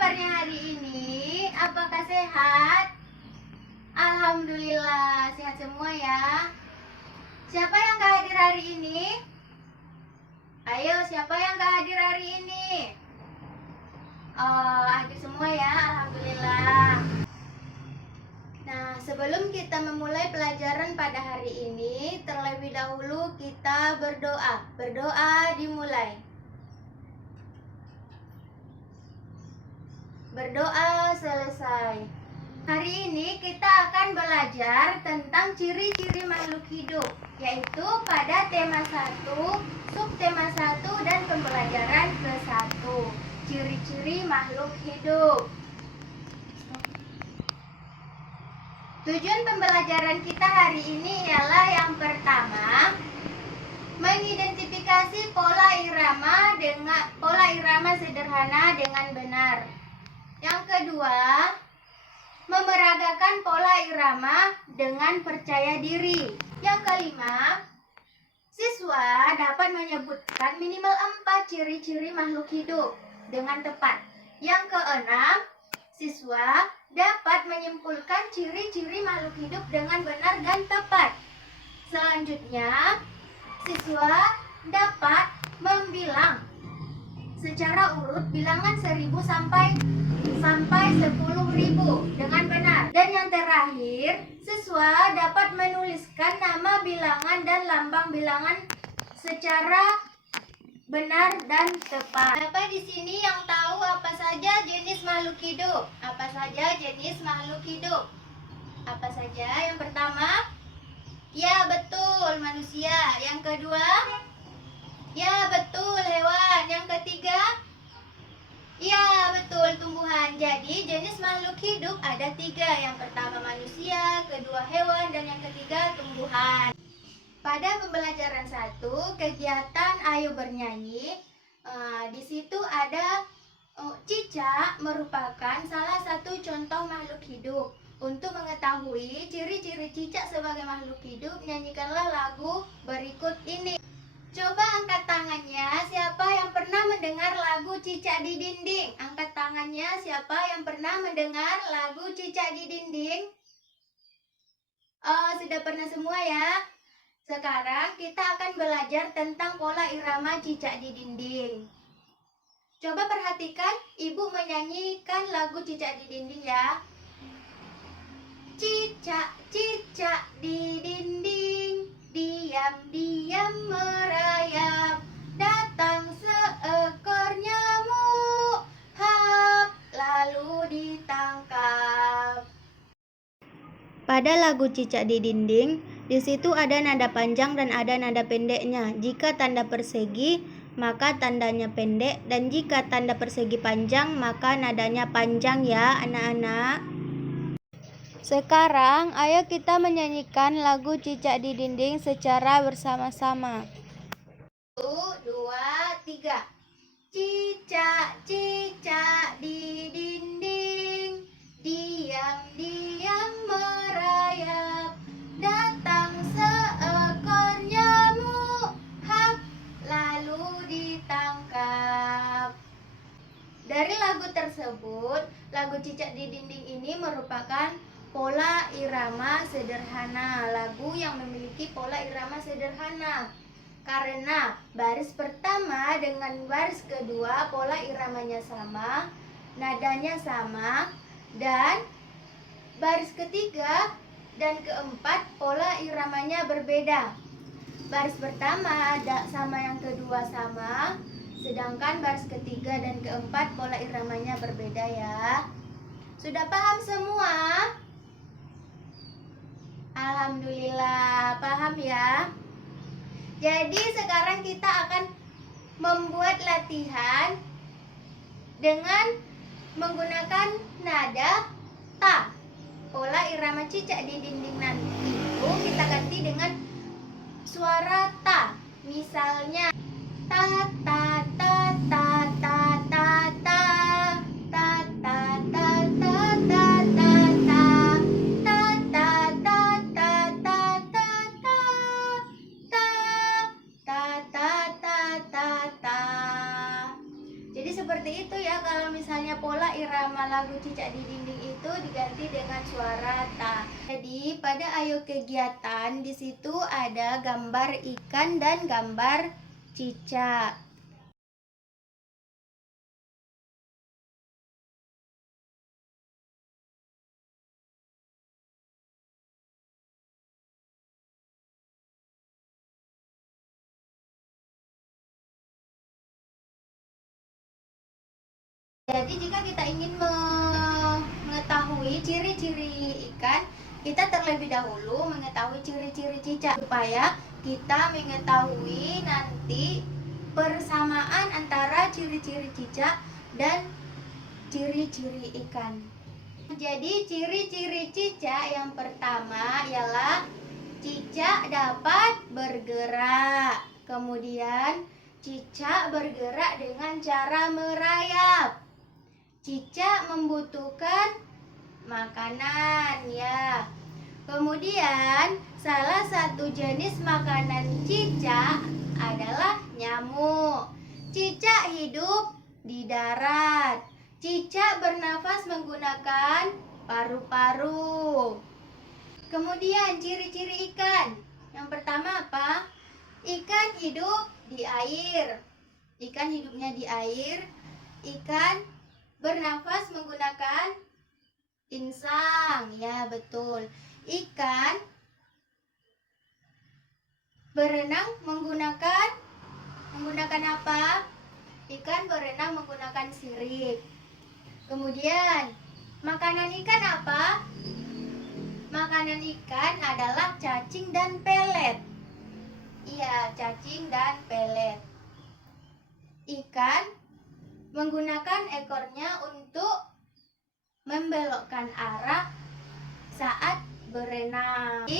kabarnya hari ini? Apakah sehat? Alhamdulillah, sehat semua ya. Siapa yang gak hadir hari ini? Ayo, siapa yang gak hadir hari ini? Oh, hadir semua ya, alhamdulillah. Nah, sebelum kita memulai pelajaran pada hari ini, terlebih dahulu kita berdoa. Berdoa dimulai. Berdoa selesai. Hari ini kita akan belajar tentang ciri-ciri makhluk hidup, yaitu pada tema 1, subtema 1 dan pembelajaran ke-1. Ciri-ciri makhluk hidup. Tujuan pembelajaran kita hari ini ialah yang pertama, mengidentifikasi pola irama sederhana dengan benar. Yang kedua, memeragakan pola irama dengan percaya diri. Yang kelima, siswa dapat menyebutkan minimal 4 ciri-ciri makhluk hidup dengan tepat. Yang keenam, siswa dapat menyimpulkan ciri-ciri makhluk hidup dengan benar dan tepat. Selanjutnya, siswa dapat membilang secara urut bilangan 1000 sampai 10.000 dengan benar. Dan yang terakhir, siswa dapat menuliskan nama bilangan dan lambang bilangan secara benar dan tepat. Siapa di sini yang tahu apa saja jenis makhluk hidup? Apa saja jenis makhluk hidup? Apa saja? Yang pertama, ya betul, manusia. Yang kedua, ya betul, hewan. Yang ketiga, ya betul, tumbuhan. Jadi jenis makhluk hidup ada 3. Yang pertama manusia, kedua hewan, dan yang ketiga tumbuhan. Pada pembelajaran 1, kegiatan Ayo Bernyanyi, di situ ada cicak merupakan salah satu contoh makhluk hidup. Untuk mengetahui ciri-ciri cicak sebagai makhluk hidup, nyanyikanlah lagu berikut ini. Coba angkat tangannya siapa yang pernah mendengar lagu Cicak di Dinding. Angkat tangannya siapa yang pernah mendengar lagu Cicak di Dinding. Oh, sudah pernah semua ya. Sekarang kita akan belajar tentang pola irama cicak di dinding. Coba perhatikan ibu menyanyikan lagu Cicak di Dinding ya. Cicak, cicak di dinding, diam-diam merayap, datang seekor nyamuk, hap, lalu ditangkap. Pada lagu Cicak di Dinding, di situ ada nada panjang dan ada nada pendeknya. Jika tanda persegi, maka tandanya pendek, dan jika tanda persegi panjang, maka nadanya panjang ya, anak-anak. Sekarang, ayo kita menyanyikan lagu Cicak di Dinding secara bersama-sama. 1, 2, 3. Cicak, cicak di dinding, diam-diam merayap, datang seekor nyamuk, hap, lalu ditangkap. Dari lagu tersebut, lagu Cicak di Dinding ini merupakan pola irama sederhana, lagu yang memiliki pola irama sederhana. Karena baris pertama dengan baris kedua pola iramanya sama, nadanya sama, dan baris ketiga dan keempat pola iramanya berbeda. Baris pertama sama yang kedua sama, sedangkan baris ketiga dan keempat pola iramanya berbeda ya. Sudah paham semua? Alhamdulillah, paham ya. Jadi sekarang kita akan membuat latihan dengan menggunakan nada ta. Pola irama cicak di dinding nanti itu kita ganti dengan suara ta. Misalnya ta ta ta ta ta ta ta ta ta ta ta ta ta seperti itu ya kalau misalnya pola irama lagu cicak di dinding itu diganti dengan suara ta. Jadi pada ayo kegiatan di situ ada gambar ikan dan gambar cicak. Jadi jika kita ingin mengetahui ciri-ciri ikan, kita terlebih dahulu mengetahui ciri-ciri cicak supaya kita mengetahui nanti persamaan antara ciri-ciri cicak dan ciri-ciri ikan. Jadi ciri-ciri cicak yang pertama ialah cicak dapat bergerak. Kemudian cicak bergerak dengan cara merayap. Cicak membutuhkan makanan, ya. Kemudian salah satu jenis makanan cicak adalah nyamuk. Cicak hidup di darat. Cicak bernafas menggunakan paru-paru. Kemudian ciri-ciri ikan. Yang pertama apa? Ikan hidup di air. Ikan hidupnya di air. Ikan bernafas menggunakan insang, ya betul. Ikan berenang menggunakan apa? Ikan berenang menggunakan sirip. Kemudian makanan ikan apa? Makanan ikan adalah cacing dan pelet. Iya, cacing dan pelet. Ikan menggunakan ekornya untuk membelokkan arah saat berenang.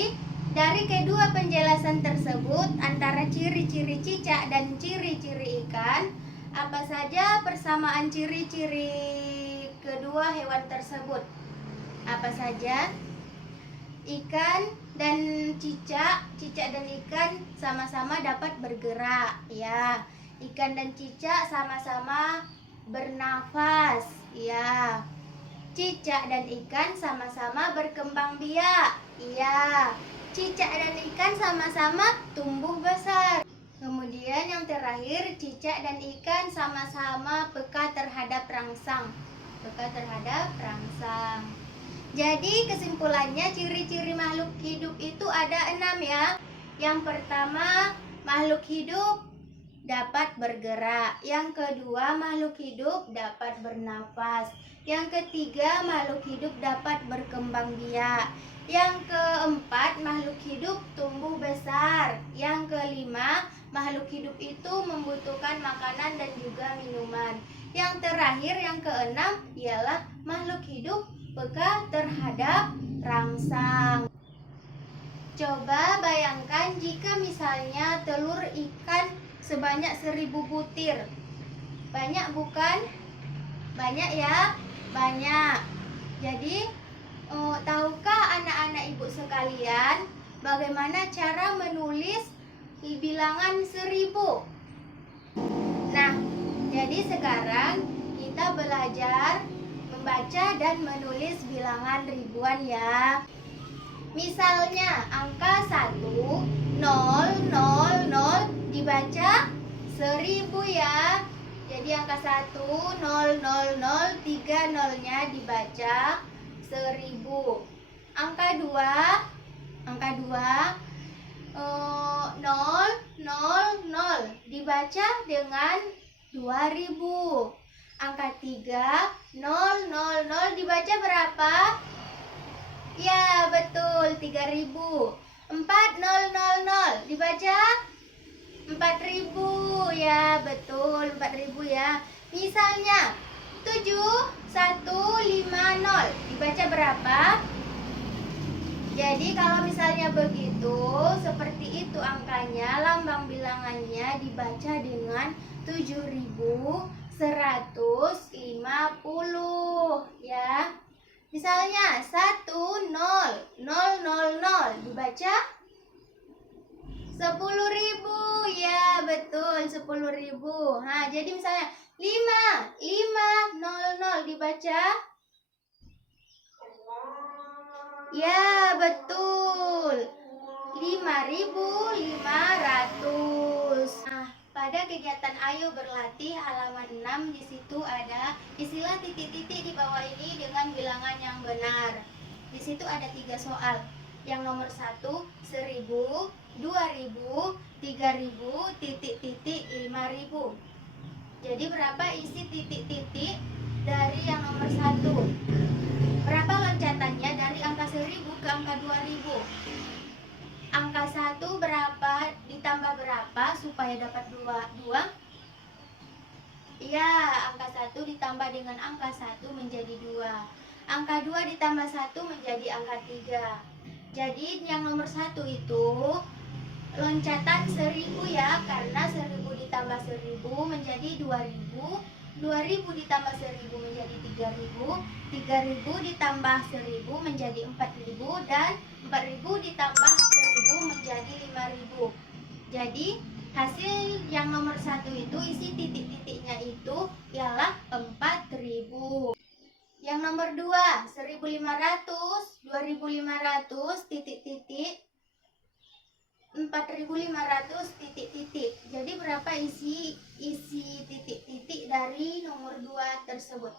Dari kedua penjelasan tersebut antara ciri-ciri cicak dan ciri-ciri ikan, apa saja persamaan ciri-ciri kedua hewan tersebut? Apa saja? Ikan dan cicak dan ikan sama-sama dapat bergerak, ya. Ikan dan cicak sama-sama bernafas, ya. Cicak dan ikan sama-sama berkembang biak, ya. Cicak dan ikan sama-sama tumbuh besar. Kemudian yang terakhir, cicak dan ikan sama-sama peka terhadap rangsang. Jadi kesimpulannya ciri-ciri makhluk hidup itu ada 6, ya. Yang pertama, makhluk hidup dapat bergerak. Yang kedua, makhluk hidup dapat bernafas. Yang ketiga, makhluk hidup dapat berkembang biak. Yang keempat, makhluk hidup tumbuh besar. Yang kelima, makhluk hidup itu membutuhkan makanan dan juga minuman. Yang terakhir, yang keenam, ialah makhluk hidup peka terhadap rangsang. Coba bayangkan jika misalnya telur ikan sebanyak 1000 butir. Banyak bukan? Banyak, ya? Banyak. Jadi, tahukah anak-anak ibu sekalian bagaimana cara menulis bilangan 1000? Nah, jadi sekarang kita belajar membaca dan menulis bilangan ribuan, ya. Misalnya angka 1, 0, 0, 0 dibaca 1000, ya. Jadi angka 1, 0, 0, 0, 3 nolnya dibaca 1000. Angka 2, 0, 0, 0 dibaca dengan 2000. Angka 3, 0, 0, 0 dibaca berapa? Ya, betul, 3000. 4, 0, 0, 0 dibaca 4000. Ya, betul, 4000, ya. Misalnya 7, 1, 5, 0 dibaca berapa? Jadi kalau misalnya begitu, seperti itu angkanya, lambang bilangannya dibaca dengan 7150, ya. Misalnya 1, 0, 0, 0, 0 dibaca 10.000, ya betul, 10.000. Nah, jadi misalnya 500 dibaca. Ya, betul. 5.500. Nah, pada kegiatan Ayo Berlatih halaman 6 di situ ada istilah titik-titik di bawah ini dengan bilangan yang benar. Di situ ada 3 soal. Yang nomor 1, 1.000, 2.000, 3.000, titik-titik 5.000. Jadi berapa isi titik-titik dari yang nomor 1? Berapa loncatannya dari angka 1.000 ke angka 2.000? Angka 1 berapa ditambah berapa supaya dapat 2? Ya, angka 1 ditambah dengan angka 1 menjadi 2. Angka 2 ditambah 1 menjadi angka 3. Jadi yang nomor 1 itu loncatan 1.000 ya, karena 1.000 ditambah 1.000 menjadi 2.000. 2.000 ditambah 1.000 menjadi 3.000. 3.000 ditambah 1.000 menjadi 4.000. Dan 4.000 ditambah 1.000 menjadi 5.000. Jadi hasil yang nomor 1 itu isi titik-titiknya itu ialah 4.000. Yang nomor 2, 1.500, 2.500 titik-titik 4.500 titik-titik. Jadi berapa isi titik-titik dari nomor 2 tersebut?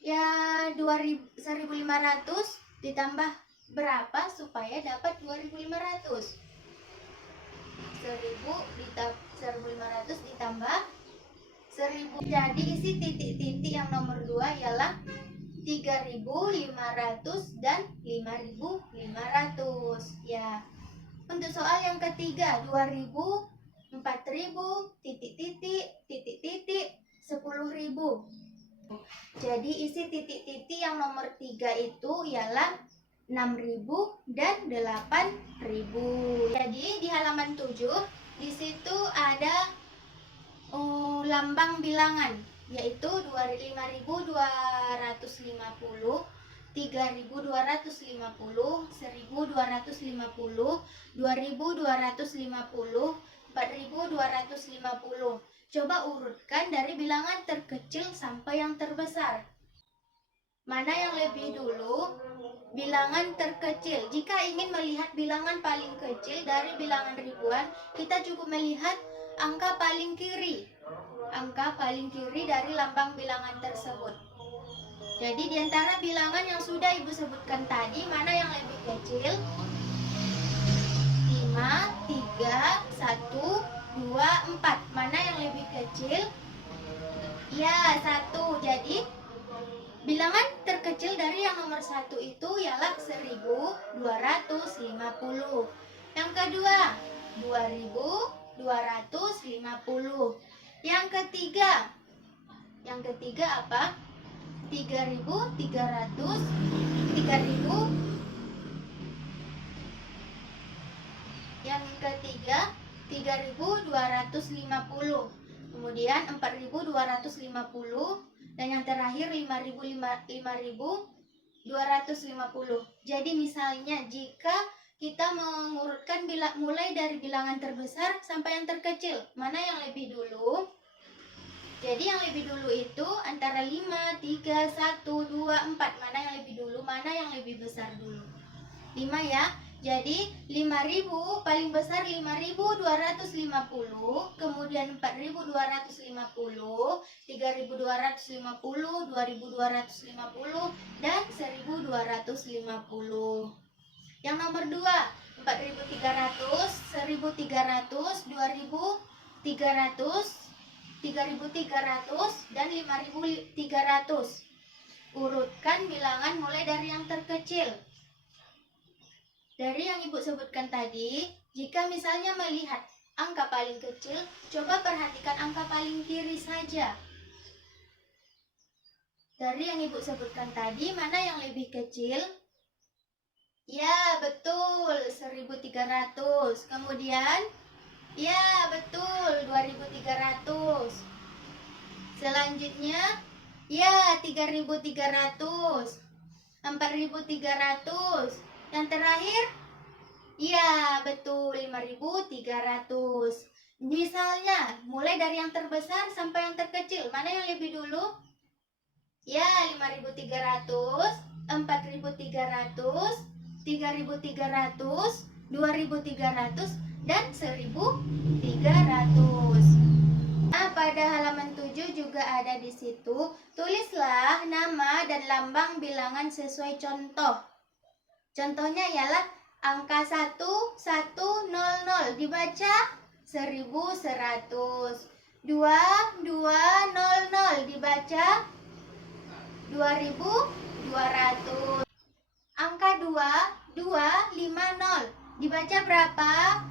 Ya, 1.500 ditambah berapa supaya dapat 2.500? 1.500 ditambah 1.000. Jadi isi titik-titik yang nomor 2 ialah 3.500 dan 5.500 ya. Untuk soal yang ketiga, 2.000, 4.000, titik-titik, 10.000. Jadi isi titik-titik yang nomor 3 itu ialah 6.000 dan 8.000. Jadi di halaman 7 di situ ada lambang bilangan, yaitu 5.250, 3.250, 1.250, 2.250, 4.250. Coba urutkan dari bilangan terkecil sampai yang terbesar. Mana yang lebih dulu? Bilangan terkecil. Jika ingin melihat bilangan paling kecil dari bilangan ribuan, kita cukup melihat angka paling kiri. Angka paling kiri dari lambang bilangan tersebut. Jadi di antara bilangan yang sudah Ibu sebutkan tadi, mana yang lebih kecil? 5, 3, 1, 2, 4. Mana yang lebih kecil? Ya, 1. Jadi bilangan terkecil dari yang nomor 1 itu ialah 1.250. Yang kedua, 2.250. Yang ketiga apa? 3.300, 3.000. Yang ketiga 3.250. Kemudian 4.250 dan yang terakhir 5.250. Jadi misalnya jika kita mengurutkan mulai dari bilangan terbesar sampai yang terkecil, mana yang lebih dulu? Jadi yang lebih dulu itu antara 5, 3, 1, 2, 4. Mana yang lebih dulu? Mana yang lebih besar dulu? 5 ya. Jadi 5.000 paling besar 5.250, kemudian 4.250, 3.250, 2.250 dan 1.250. Yang nomor 2, 4.300, 1.300, 2.300, 3.300 dan 5.300. Urutkan bilangan mulai dari yang terkecil. Dari yang Ibu sebutkan tadi, jika misalnya melihat angka paling kecil, coba perhatikan angka paling kiri saja. Dari yang Ibu sebutkan tadi, mana yang lebih kecil? Ya, betul, 1.300. Kemudian ya, betul, 2.300. Selanjutnya, ya, 3.300, 4.300. Yang terakhir, ya, betul, 5.300. Misalnya, mulai dari yang terbesar sampai yang terkecil. Mana yang lebih dulu? Ya, 5.300, 4.300, 3.300, 2.300, dan 1.300. Nah, pada halaman 7 juga ada di situ. Tulislah nama dan lambang bilangan sesuai contoh. Contohnya ialah angka 1100 dibaca 1100. 2200 dibaca 2200. Angka 2250 dibaca berapa?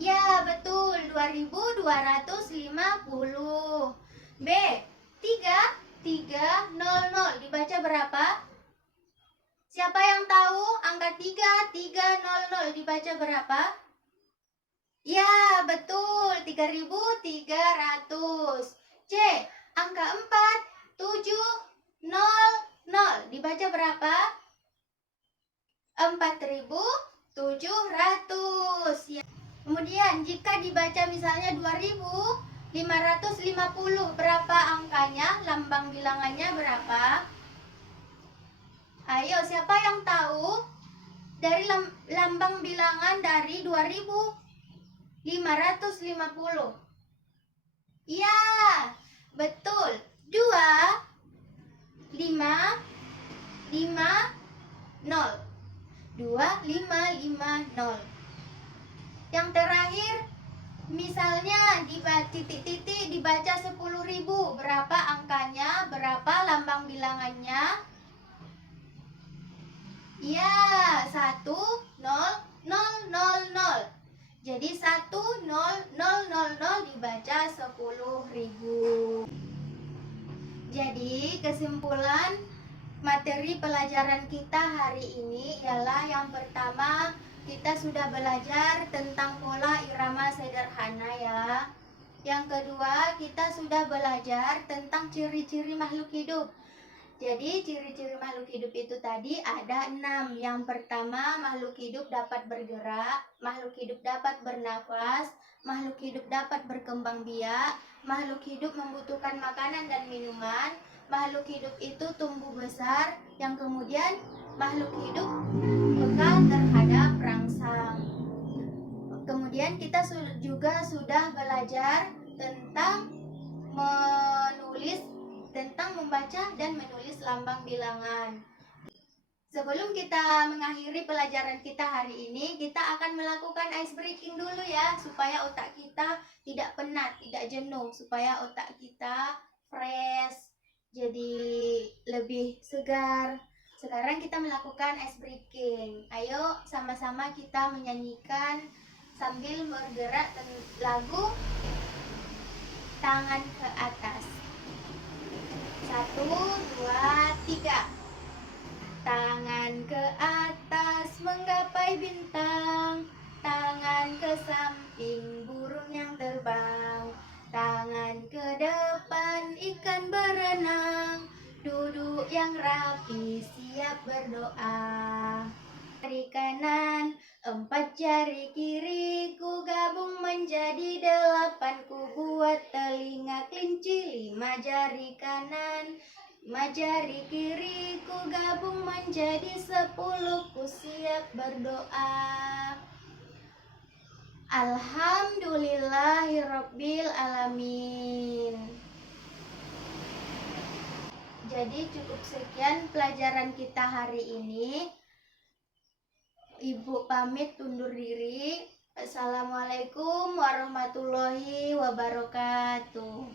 Ya, betul, 2250. B, 3300 dibaca berapa? Siapa yang tahu angka 3300 dibaca berapa? Ya, betul, 3300. C, angka 4700 dibaca berapa? 4700. Ya. Kemudian jika dibaca misalnya 2550, berapa angkanya? Lambang bilangannya berapa? Ayo, siapa yang tahu dari lambang bilangan dari 2550? Ya, betul. 2550. 2550. Yang terakhir, misalnya di titik-titik dibaca 10.000, berapa angkanya? Berapa lambang bilangannya? Ya, 10000. Jadi 10000 dibaca 10.000. Jadi kesimpulan materi pelajaran kita hari ini ialah yang pertama, kita sudah belajar tentang pola irama sederhana ya. Yang kedua, kita sudah belajar tentang ciri-ciri makhluk hidup. Jadi ciri-ciri makhluk hidup itu tadi ada 6. Yang pertama, makhluk hidup dapat bergerak, makhluk hidup dapat bernafas, makhluk hidup dapat berkembang biak, makhluk hidup membutuhkan makanan dan minuman, makhluk hidup itu tumbuh besar, yang kemudian makhluk hidup peka terhadap rangsang. Kemudian kita juga sudah belajar tentang membaca dan menulis lambang bilangan. Sebelum kita mengakhiri pelajaran kita hari ini, kita akan melakukan ice breaking dulu ya, supaya otak kita tidak penat, tidak jenuh, supaya otak kita fresh, jadi lebih segar. Sekarang kita melakukan ice breaking. Ayo sama-sama kita menyanyikan sambil bergerak lagu Tangan ke Atas. 1, 2, 3. Tangan ke atas menggapai bintang, tangan ke samping burung yang terbang, tangan ke depan ikan berenang, duduk yang rapi siap berdoa. Jari kanan, 4 jari kiri ku gabung menjadi 8, ku buat telinga kelinci. 5 jari kanan, 5 jari kiri ku gabung menjadi 10, ku siap berdoa. Alhamdulillahirabbil alamin. Jadi cukup sekian pelajaran kita hari ini. Ibu pamit undur diri. Assalamualaikum warahmatullahi wabarakatuh.